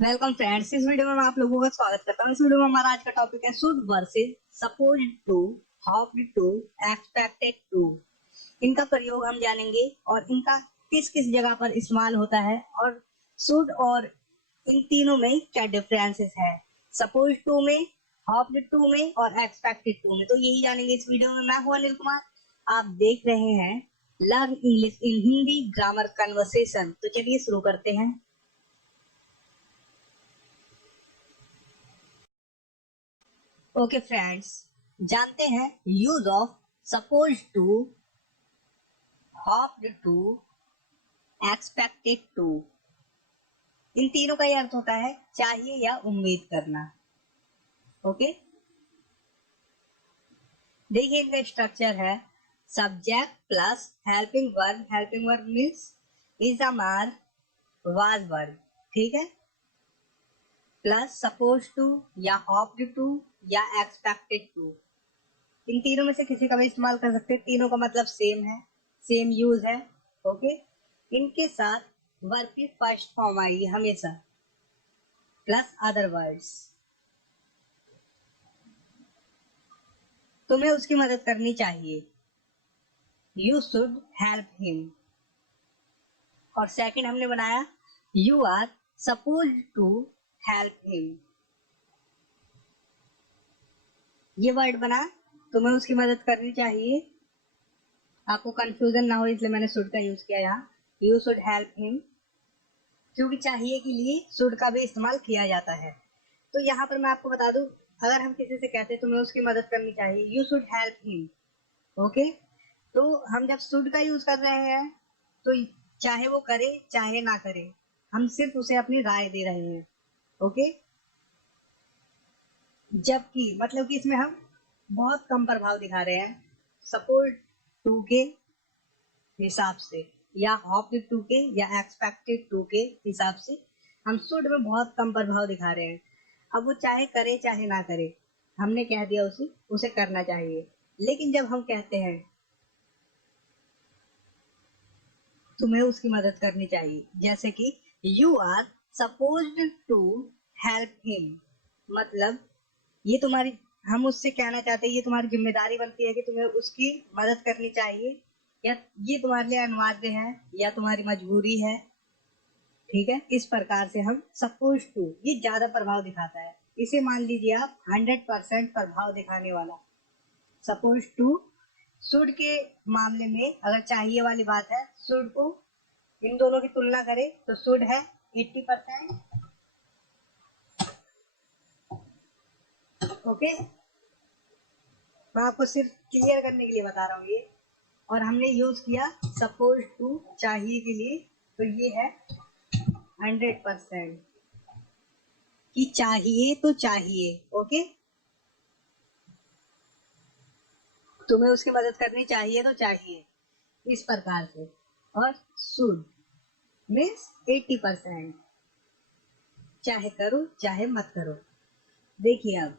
Welcome friends, इस video में मैं आप लोगों का स्वागत करता हूँ। इस वीडियो में हमारा आज का टॉपिक है should versus supposed to, hoped to, expected to. इनका प्रयोग हम जानेंगे और इनका किस किस जगह पर इस्तेमाल होता है और शुड और इन तीनों में क्या डिफरेंसेस है, सपोज्ड टू में, होप्ड टू में और एक्सपेक्टेड टू में। तो यही जानेंगे इस वीडियो में। मैं हूँ अनिल कुमार, आप देख रहे हैं learn English in Hindi grammar conversation. तो चलिए शुरू करते हैं। ओके फ्रेंड्स, जानते हैं use of suppose to, hoped to, expected to. इन तीनों का ये अर्थ होता है चाहिए या उम्मीद करना। ओके, देखिए इनका स्ट्रक्चर है subject plus helping verb means is am or was verb, ठीक है, प्लस सपोज टू या होप्ड टू या एक्सपेक्टेड टू। इन तीनों में से किसी का भी इस्तेमाल कर सकते हैं, तीनों का मतलब सेम है, सेम यूज है। ओके, इनके साथ वर्ब की फर्स्ट फॉर्म आएगी हमेशा प्लस अदर वर्ड्स। तुम्हें उसकी मदद करनी चाहिए, यू शुड हेल्प हिम। और सेकंड हमने बनाया you are suppose to help him. ये वर्ड बना तुम्हें उसकी मदद करनी चाहिए, आपको कंफ्यूजन ना हो इसलिए मैंने शुड का यूज किया यहाँ, यू शुड हेल्प हिम, क्योंकि चाहिए के लिए शुड का भी इस्तेमाल किया जाता है। तो यहाँ पर मैं आपको बता दूं, अगर हम किसी से कहते हैं तुम्हें उसकी मदद करनी चाहिए, you should help him, okay, तो हम जब शुड का यूज कर रहे हैं तो चाहे वो करे चाहे ना करे, हम सिर्फ उसे अपनी राय दे रहे हैं। ओके, जबकि मतलब कि इसमें हम बहुत कम प्रभाव दिखा रहे हैं सपोज टू के हिसाब से या होप्ड टू के या एक्सपेक्टेड टू के हिसाब से हम शुड में बहुत कम प्रभाव दिखा रहे हैं। अब वो चाहे करे चाहे ना करे, हमने कह दिया उसे करना चाहिए। लेकिन जब हम कहते हैं तुम्हें उसकी मदद करनी चाहिए, जैसे कि you are supposed to help him, मतलब ये तुम्हारी, हम उससे कहना चाहते हैं ये तुम्हारी जिम्मेदारी बनती है कि तुम्हें उसकी मदद करनी चाहिए, या ये तुम्हारे लिए अनिवार्य है या तुम्हारी मजबूरी है। ठीक है, इस प्रकार से हम सपोज टू, ये ज्यादा प्रभाव दिखाता है, इसे मान लीजिए आप 100% प्रभाव दिखाने वाला। सपोज टू शुड के मामले में अगर चाहिए वाली बात है, शुड को इन दोनों की तुलना करें तो शुड है 80%। ओके, मैं आपको सिर्फ क्लियर करने के लिए बता रहा हूँ ये, और हमने यूज किया सपोज टू चाहिए के लिए, तो ये है 100% कि चाहिए तो चाहिए। ओके, तुम्हें उसकी मदद करनी चाहिए तो चाहिए, इस प्रकार से। और शुड मीन्स 80%, चाहे करो चाहे मत करो। देखिए अब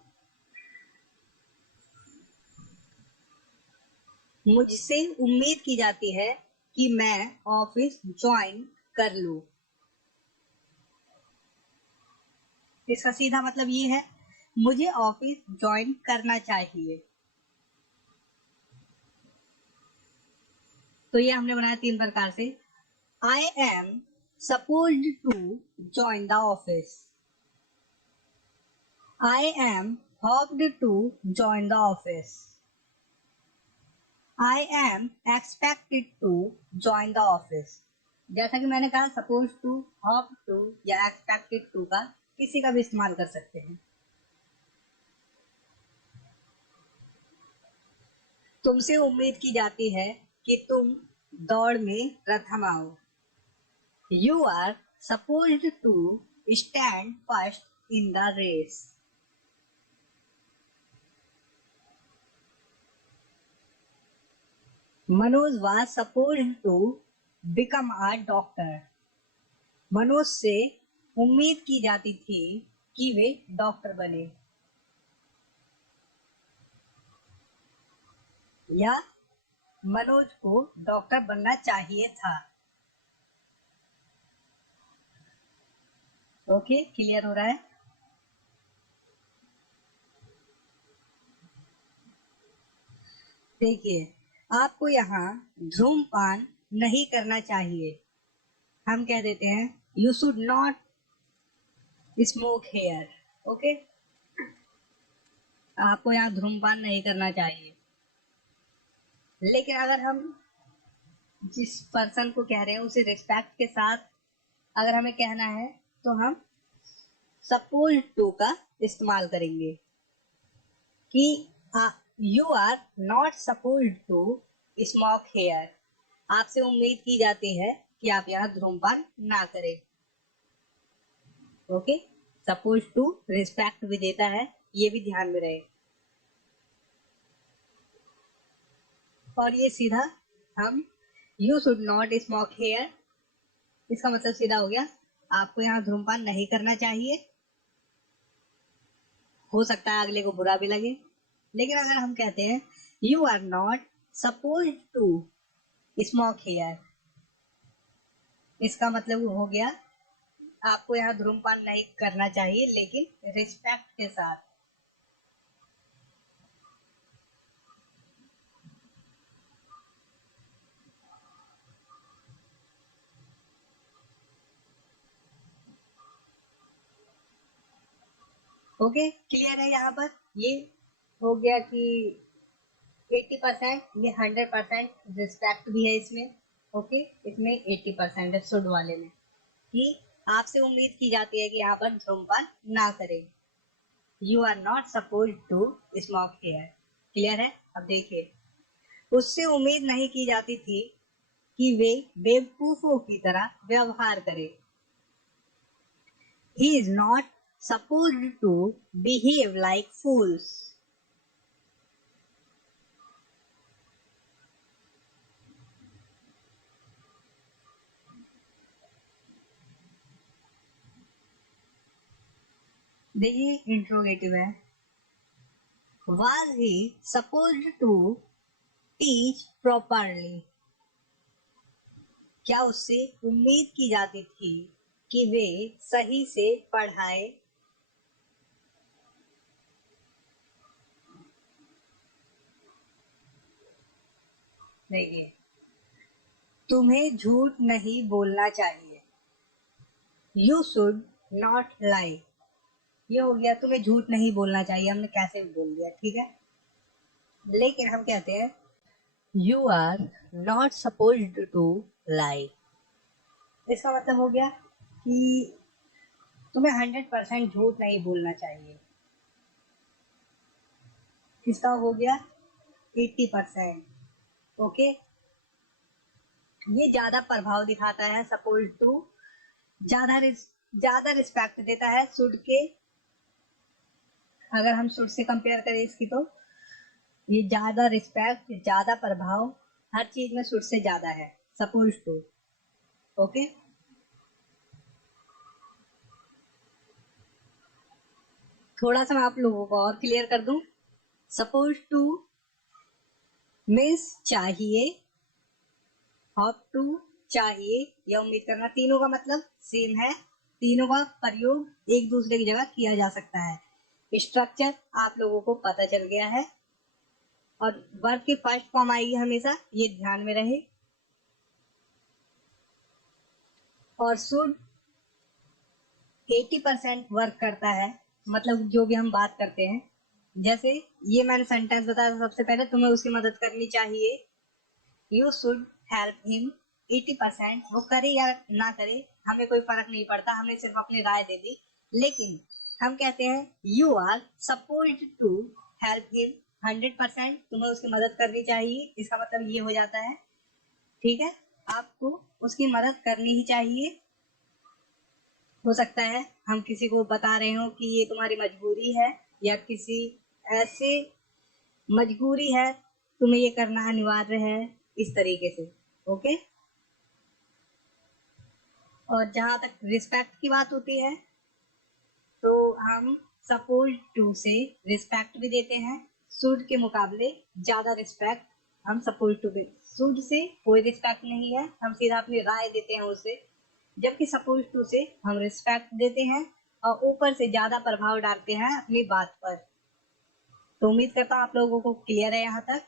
मुझसे उम्मीद की जाती है कि मैं ऑफिस ज्वाइन कर लूं। इसका सीधा मतलब ये है मुझे ऑफिस ज्वाइन करना चाहिए। तो ये हमने बनाया तीन प्रकार से। I am supposed to join the office, I am hoped to join the office, I am expected to join the office. जैसा कि मैंने कहा सपोज टू, होप टू या एक्सपेक्टेड टू का किसी का भी इस्तेमाल कर सकते हैं। तुमसे उम्मीद की जाती है कि तुम दौड़ में प्रथम आओ, you are supposed to stand first in the race. Manoj was supposed to become a doctor, Manoj से उम्मीद की जाती थी कि वे डॉक्टर बने, या मनोज को डॉक्टर बनना चाहिए था। ओके, क्लियर हो रहा है? देखिए, आपको यहाँ धूम्रपान नहीं करना चाहिए। हम कह देते हैं you should not smoke here. Okay, आपको यहाँ धूम्रपान नहीं करना चाहिए। लेकिन अगर हम जिस पर्सन को कह रहे हैं उसे रिस्पेक्ट के साथ अगर हमें कहना है तो हम सपोज टू का इस्तेमाल करेंगे कि you are not suppose to smoke here. आपसे उम्मीद की जाती है कि आप यहाँ धूम्रपान ना करें। ओके, सपोज टू रिस्पेक्ट भी देता है, ये भी ध्यान में रहे। और ये सीधा हम you should not smoke here, इसका मतलब सीधा हो गया आपको यहाँ धूम्रपान नहीं करना चाहिए। हो सकता है अगले को बुरा भी लगे, लेकिन अगर हम कहते हैं you are not suppose to smoke here, इसका मतलब हो गया आपको यहाँ धूम्रपान नहीं करना चाहिए, लेकिन रिस्पेक्ट के साथ। ओके, क्लियर है? यहाँ पर ये हो गया कि 80%, ये 100% रिस्पेक्ट भी है इसमें। ओके, इसमें 80% है शुड वाले में कि आपसे उम्मीद की जाती है कि यहाँ पर धूम्रपान ना करें। You are not suppose to smoke here. Clear है? अब देखिए, उससे उम्मीद नहीं की जाती थी कि वे बेवकूफों की तरह व्यवहार करे। He is not supposed to behave like fools. देखिए, इंट्रोगेटिव है। Was he supposed to teach properly? क्या उससे उम्मीद की जाती थी कि वे सही से पढ़ाए? देखिए, तुम्हें झूठ नहीं बोलना चाहिए। You should not lie. ये हो गया तुम्हें झूठ नहीं बोलना चाहिए, हमने कैसे भी बोल दिया, ठीक है। लेकिन हम कहते हैं you are not supposed to lie. इसका मतलब हो गया कि तुम्हें 100% झूठ नहीं बोलना चाहिए। किसका हो गया? 80%। ओके, ये ज्यादा प्रभाव दिखाता है सपोज टू, ज्यादा रिस्पेक्ट देता है शुड के। अगर हम शुड से कंपेयर करें इसकी तो ये ज्यादा रिस्पेक्ट, ज्यादा प्रभाव हर चीज में शुड से ज्यादा है सपोज टू। ओके, थोड़ा सा मैं आप लोगों को और क्लियर कर दूं। सपोज टू मीन्स चाहिए, होप टू चाहिए या उम्मीद करना, तीनों का मतलब सेम है। तीनों का प्रयोग एक दूसरे की जगह किया जा सकता है। स्ट्रक्चर आप लोगों को पता चल गया है और वर्ब की फर्स्ट फॉर्म आएगी हमेशा, ये ध्यान में रहे। और शुड 80% वर्क करता है, मतलब जो भी हम बात करते हैं। जैसे ये मैंने सेंटेंस बताया सबसे पहले, तुम्हें उसकी मदद करनी चाहिए। You should help him. 80% वो करे या ना करे हमें कोई फर्क नहीं पड़ता, हमने सिर्फ अपनी राय दे दी। लेकिन हम कहते हैं you are supposed to help him. 100% तुम्हें उसकी मदद करनी चाहिए, इसका मतलब ये हो जाता है, ठीक है, आपको उसकी मदद करनी ही चाहिए। हो सकता है हम किसी को बता रहे हो कि ये तुम्हारी मजबूरी है, या किसी ऐसे मजबूरी है, तुम्हें ये करना अनिवार्य है, इस तरीके से। ओके, और जहां तक रिस्पेक्ट की बात होती है तो हम सपोज टू से रिस्पेक्ट भी देते हैं। शुड के मुकाबले ज्यादा रिस्पेक्ट हम सपोज टू पे, शुड से कोई रिस्पेक्ट नहीं है, हम सीधा अपनी राय देते हैं उसे। जबकि सपोज टू से हम रिस्पेक्ट देते हैं और ऊपर से ज्यादा प्रभाव डालते हैं अपनी बात पर। तो उम्मीद करता हूँ आप लोगों को क्लियर है यहाँ तक।